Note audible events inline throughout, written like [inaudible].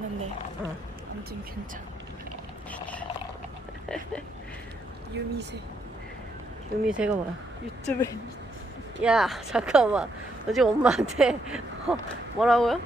근데 응. 아무튼 괜찮아. [laughs] 유미세 유미세가 뭐야? 유튜브에 야 잠깐만 너 지금 엄마한테 [laughs] 어, 뭐라고요?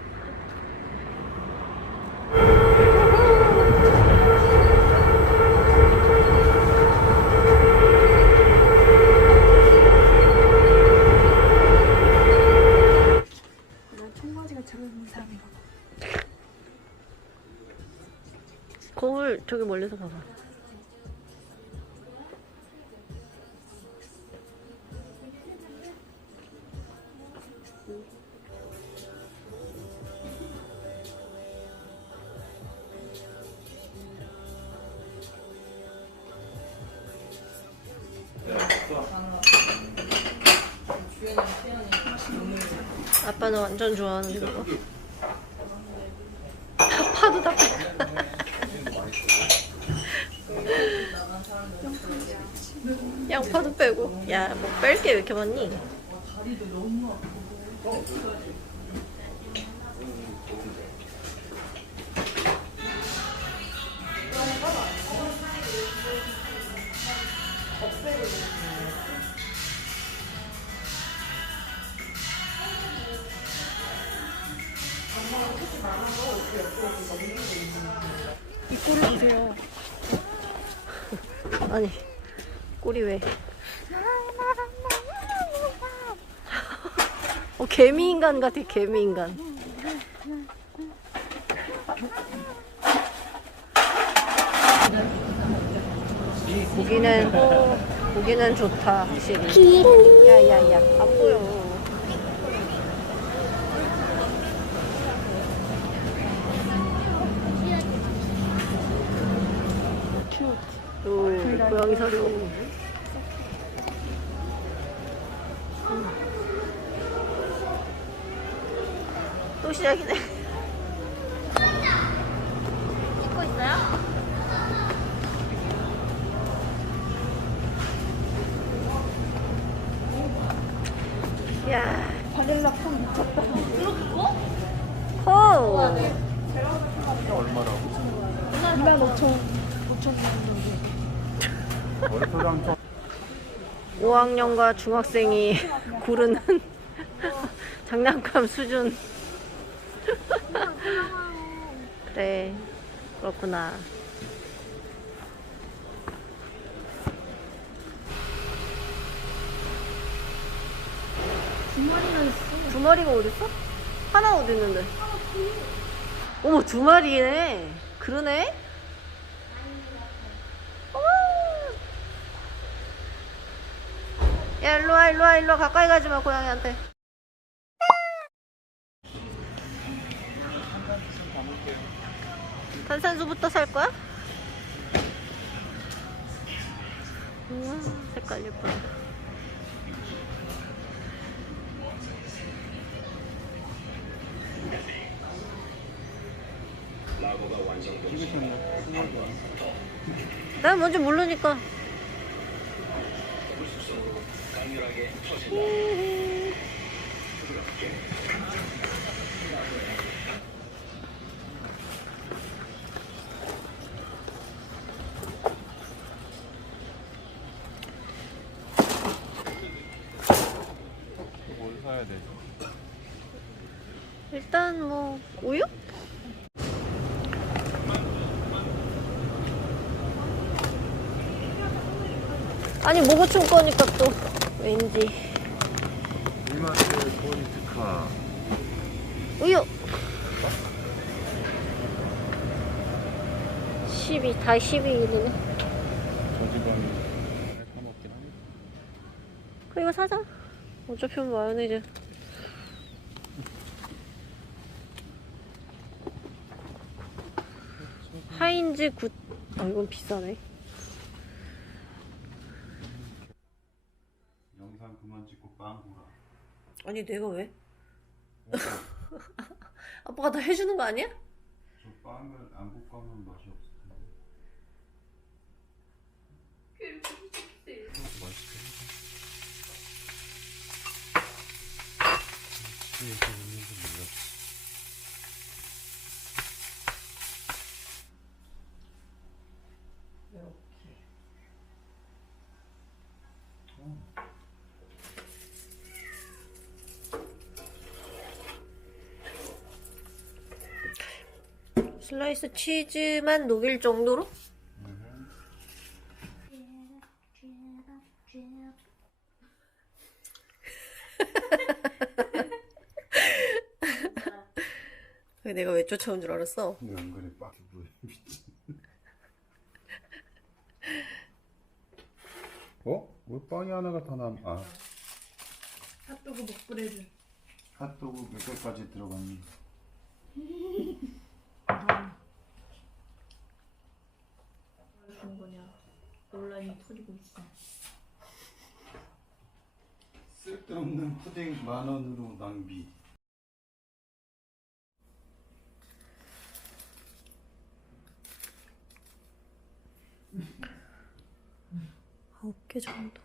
아빠는 완전 좋아하는 그거 파도 다 빼. 양파도 빼고 야 뭐 뺄 게 왜 이렇게 많니? 아니 꼬리 왜? [laughs] 어 개미 인간 같아 개미 인간. 고기는 고기는 좋다 확실히. 야야야 안 보여. 고양이 사료. 또 시작이네. 찍고 있어요? 야, 바닐라 폰 미쳤다. 호. 얼마라고? 2만 5천 5천 정도. 머리소랑 좀 5학년과 중학생이 [laughs] 고르는 [laughs] 장난감 수준. [laughs] 그래, 그렇구나. 두 마리나 있어. 두 마리가 어딨어? 하나 어디 있는데? 어머, 두 마리네. 그러네? 어머. 야, 일로와, 일로와, 일로와. 가까이 가지 마, 고양이한테. 탄산수부터 살 거야? 우와, 색깔 예쁘다. 찍으셨 뭘 사야 되지? 일단 뭐 우유? 아니 모고충 거니까 또 왠지. 이마트 포니트카 우유. 12, 다 12일이네 저지방이 하네. 그럼 이거 사자. 어차피 마요네즈. 하인즈 굿. 아, 이건 비싸네 영상 그만 찍고 빵 보라 아니 내가 왜? [laughs] 아빠가 다 해주는 거 아니야? 저 빵을 안 볶아 하면 맛이 없을 텐데 그것도 있는지 슬라이스 치즈만 녹일 정도로? 내가 왜 쫓아온 줄 알았어? 근데 은근히 빡 뭐야 미친 어? 왜 빵이 하나가 더 남.. 아 핫도그 먹브레드. 핫도그 몇 개까지 들어갔니? [laughs] 준 거냐? 논란이 터지고 있어. 쓸데없는 푸딩 만 원으로 낭비 아홉 개 정도.